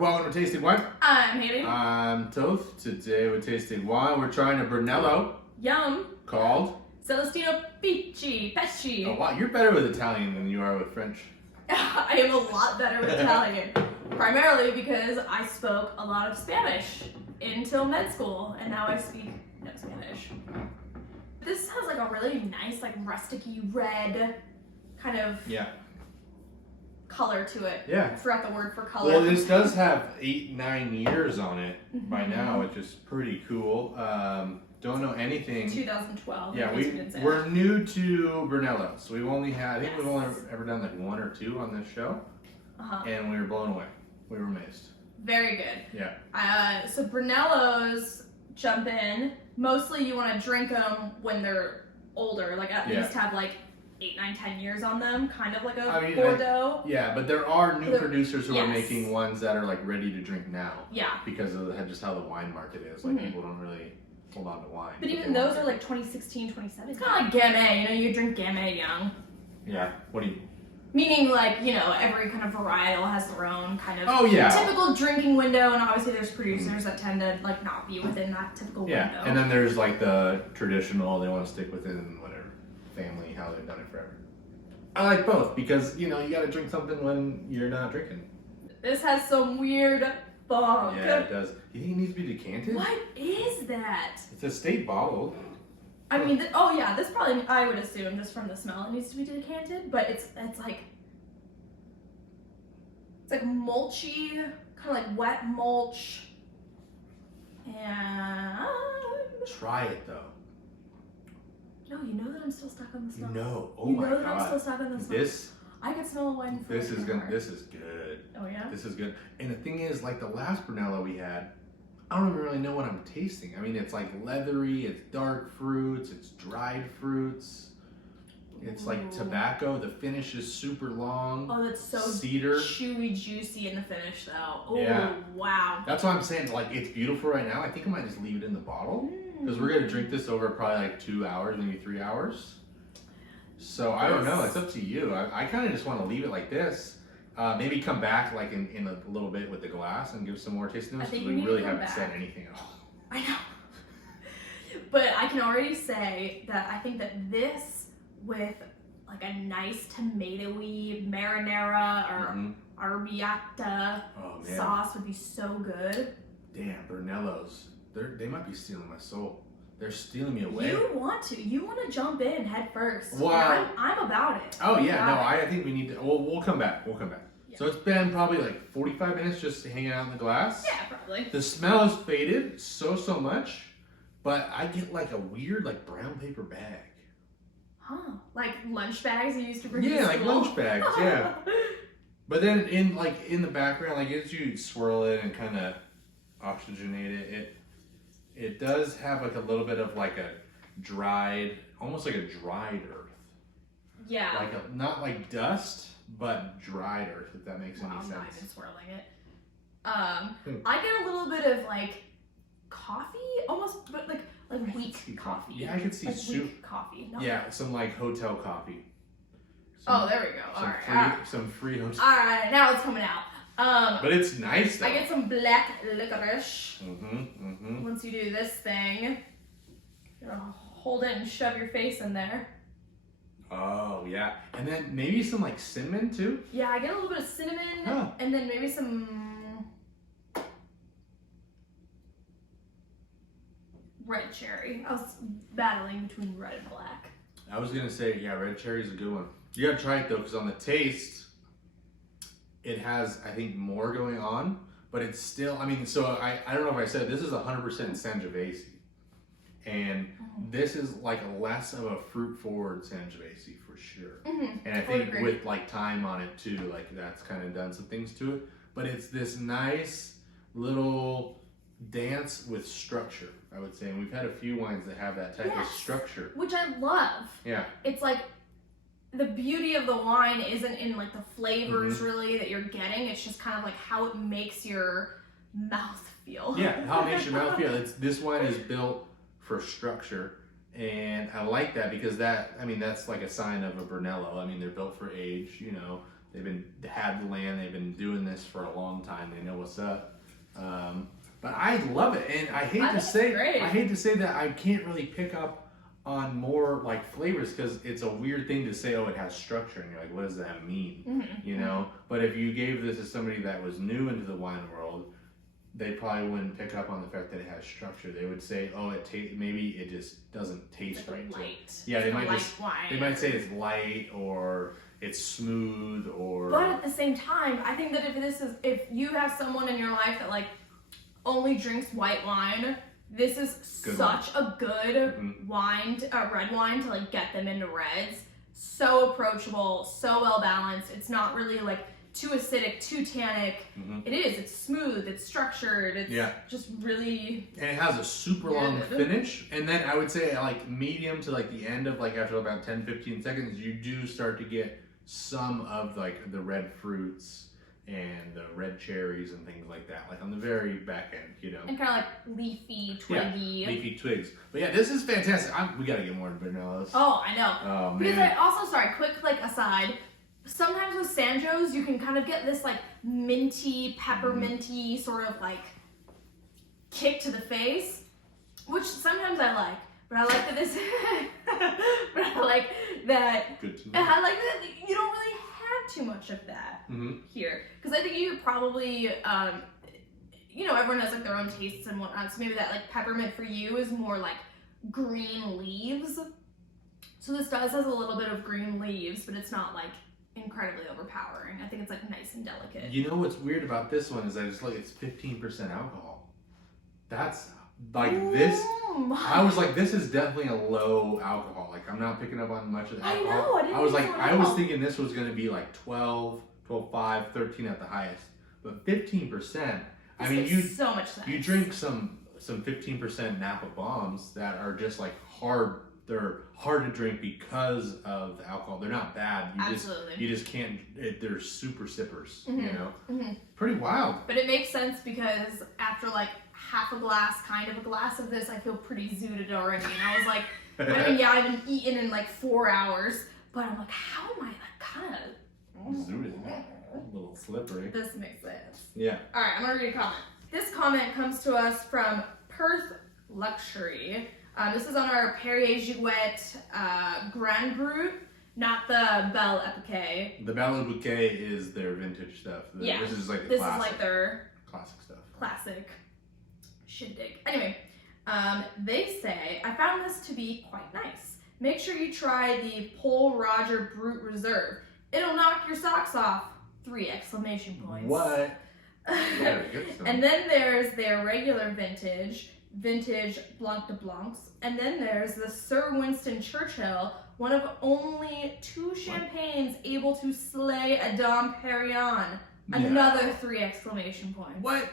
Welcome to Tasting Wine. I'm Haley. I'm Toth. Today we're tasting wine. We're trying a Brunello Yum. called Celestino Pecci. Oh wow, you're better with Italian than you are with French. I am a lot better with Italian. Primarily because I spoke a lot of Spanish until med school, and now I speak no Spanish. This has like a really nice, like rustic-y red kind of color to it. Yeah. I forgot the word for color. Well, this does have 8-9 years on it by now, which is pretty cool. Don't know anything. 2012. Yeah, we're new to Brunello, so we've only had, I think we've only ever done like 1 or 2 on this show, and we were blown away. We were amazed. Very good. Yeah. So Brunellos jump in. Mostly you want to drink them when they're older, like at least have like 8, 9, 10 years on them, kind of like a Bordeaux. Yeah, but there are new producers who are making ones that are like ready to drink now. Yeah. Because of just how the wine market is. Like people don't really hold on to wine. But even those are like 2016, 2017. It's kind of like Gamay, you know, you drink Gamay young. Yeah. What do you... Meaning like, you know, every kind of varietal has their own kind of typical drinking window, and obviously there's producers that tend to like not be within that typical window. Yeah, and then there's like the traditional, they want to stick within whatever family, how they've done it forever. I like both because, you know, you got to drink something when you're not drinking. This has some weird funk. Yeah, it does. You think it needs to be decanted? What is that? It's a state bottle. I mean, this probably, I would assume, just from the smell, it needs to be decanted, but it's like mulchy, kind of like wet mulch, and... Try it, though. No, you know that I'm still stuck on the smell. No, oh you my know that God. I'm still stuck on the smell. I could smell a wine. This is good. Oh yeah? This is good. And the thing is, like the last Brunello we had, I don't even really know what I'm tasting. I mean, it's like leathery, it's dark fruits, it's dried fruits. It's like tobacco. The finish is super long. Oh, that's so cedar. Chewy, juicy in the finish, though. Oh, yeah. Wow. That's what I'm saying. Like, it's beautiful right now. I think I might just leave it in the bottle because we're gonna drink this over probably like 2 hours, maybe 3 hours. So I don't know. It's up to you. I kind of just want to leave it like this. Maybe come back like in a little bit with the glass and give some more tasting notes because we really haven't said anything at all. I know. But I can already say that I think that this with like a nice tomatoey marinara or arrabbiata sauce would be so good. Damn, Brunellos. They might be stealing my soul. They're stealing me away. You want to jump in head first. Wow. I'm about it. Oh yeah, no, I think we need to, we'll come back. Yeah. So it's been probably like 45 minutes just hanging out in the glass. Yeah, probably. The smell has faded so much, but I get like a weird like brown paper bag. Huh. Like lunch bags you used to bring to school? Yeah, like lunch bags, yeah. But then in the background, like as you swirl it and kind of oxygenate it does have like a little bit of like a dried, almost like a dried earth. Yeah. Like not like dust, but dried earth, if that makes any sense. I'm not even swirling it. I get a little bit of like coffee, almost, but like wheat coffee. Yeah, I could see like soup coffee. No. Yeah, some like hotel coffee. There we go. All right. Some free hotel. All right, now it's coming out. But it's nice though. I get some black licorice. Mm-hmm. Once you do this thing, you're gonna hold it and shove your face in there. Oh yeah, and then maybe some like cinnamon too. Yeah, I get a little bit of cinnamon, and then maybe some red cherry. I was battling between red and black. I was gonna say, yeah, red cherry is a good one. You gotta try it though, because on the taste, it has, I think, more going on, but it's still, I mean, so I don't know if I said, this is 100% Sangiovese. And this is like less of a fruit-forward Sangiovese for sure. And I think with like time on it too, like that's kind of done some things to it. But it's this nice little dance with structure, I would say. And we've had a few wines that have that type of structure. Which I love. Yeah. It's like, the beauty of the wine isn't in like the flavors really that you're getting. It's just kind of like how it makes your mouth feel. Yeah, how it makes your mouth feel. This wine is built for structure, and I like that because that's like a sign of a Brunello. I mean, they're built for age, you know. had the land. They've been doing this for a long time. They know what's up. But I love it, and I hate to say that I can't really pick up on more like flavors because it's a weird thing to say. Oh, it has structure, and you're like, what does that mean? You know. But if you gave this to somebody that was new into the wine world, they probably wouldn't pick up on the fact that it has structure. They would say, "Oh, maybe it just doesn't taste right." Light. Yeah, they might say it's light or it's smooth or. But at the same time, I think that if you have someone in your life that like only drinks white wine, this is such a good wine, red wine to like get them into reds. So approachable, so well balanced. It's not really like too acidic, too tannic. It's smooth, it's structured, it's just really. And it has a super long finish. And then I would say like medium to like the end of like after about 10-15 seconds, you do start to get some of like the red fruits and the red cherries and things like that, like on the very back end, you know. And kind of like leafy, twiggy. Yeah, leafy twigs. But yeah, this is fantastic. We gotta get more into Brunellos. Oh, I know. Oh, man. Because I also, quick like aside, sometimes with Sanjos, you can kind of get this like minty, pepperminty sort of like kick to the face, which sometimes I like. But I like that this, but I like that. Good to know. I like that you don't really have too much of that here, because I think you probably, you know, everyone has like their own tastes and whatnot. So maybe that like peppermint for you is more like green leaves. So this has a little bit of green leaves, but it's not like incredibly overpowering. I think it's like nice and delicate. You know what's weird about this one is I just like it's 15% alcohol. That's like this. I was like, this is definitely a low alcohol. Like I'm not picking up on much of the alcohol. I was like, I was thinking this was gonna be like 12, 12.5, 13 at the highest, but 15%. I mean, so much sense. You drink some 15% Napa bombs that are just like hard. They're hard to drink because of the alcohol. They're not bad. You just can't. They're super sippers. You know, pretty wild. But it makes sense because after like half a glass, kind of a glass of this, I feel pretty zooted already. And I was like, I mean, yeah, I haven't eaten in like 4 hours, but I'm like, how am I like kind of zooted? A little slippery. This makes sense. Yeah. All right, I'm gonna read a comment. This comment comes to us from Perth Luxury. This is on our Perrier Jouet Grand Brut, not the Belle Epique. The Belle Epique is their vintage stuff. This is like the classic. This is like their classic stuff. Classic shindig. Anyway, they say, I found this to be quite nice. Make sure you try the Pol Roger Brut Reserve. It'll knock your socks off. 3 exclamation points. What? And then there's their regular vintage Blanc de Blancs, and then there's the Sir Winston Churchill, one of only 2 champagnes able to slay a Dom Perignon. Another 3 exclamation points. What?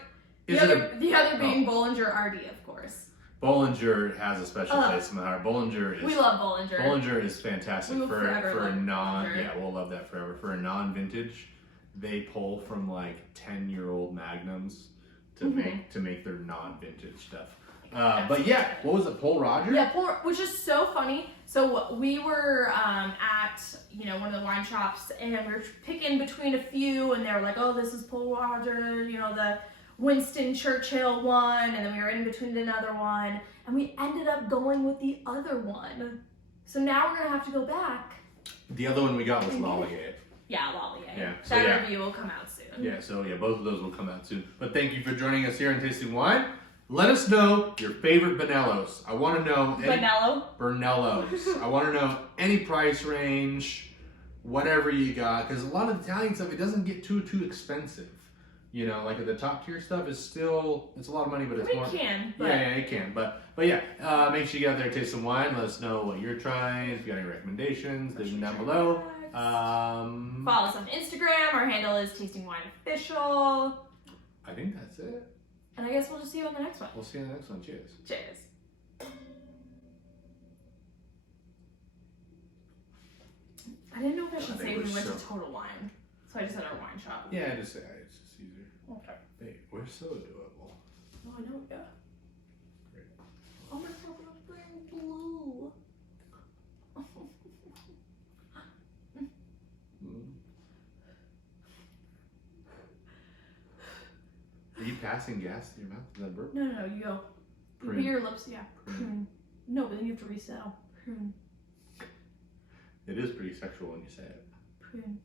The other being Bollinger RD, of course. Bollinger has a special place in my heart. We love Bollinger. Bollinger is fantastic for a non. Bollinger. Yeah, we'll love that forever. For a non-vintage, they pull from like 10-year-old magnums to make their non-vintage stuff. But yeah, what was it, Pol Roger? Yeah, which is so funny. So we were at one of the wine shops, and we were picking between a few, and they were like, "Oh, this is Pol Roger," the Winston Churchill one, and then we were in between another one, and we ended up going with the other one. So now we're gonna have to go back. The other one we got was Lollier. Yeah, Lollier. Yeah, that review will come out soon. Yeah, so both of those will come out soon. But thank you for joining us here on Tasting Wine. Let us know your favorite Brunellos. I want to know. Brunellos. I want to know any price range, whatever you got, because a lot of Italian stuff, it doesn't get too expensive. Like the top tier stuff is still, it's a lot of money, but it's more. It can. But... Yeah, it can. But yeah, make sure you get out there, taste some wine. Let us know what you're trying. If you got any recommendations, leave them down below. Follow us on Instagram. Our handle is Tasting Wine Official. I think that's it. And I guess we'll just see you on the next one. We'll see you on the next one. Cheers. Cheers. I didn't know if I should say we went to Total Wine. So I just said our wine shop. Yeah, just say it. It's just easier. Okay. Hey, we're so adorable. Oh, I know, yeah. Great. Oh my god, we're wearing blue. you passing gas in your mouth? Is that a burp? No, you go. You put your lips, yeah. Prune. No, but then you have to resettle. Prune. It is pretty sexual when you say it. Prune.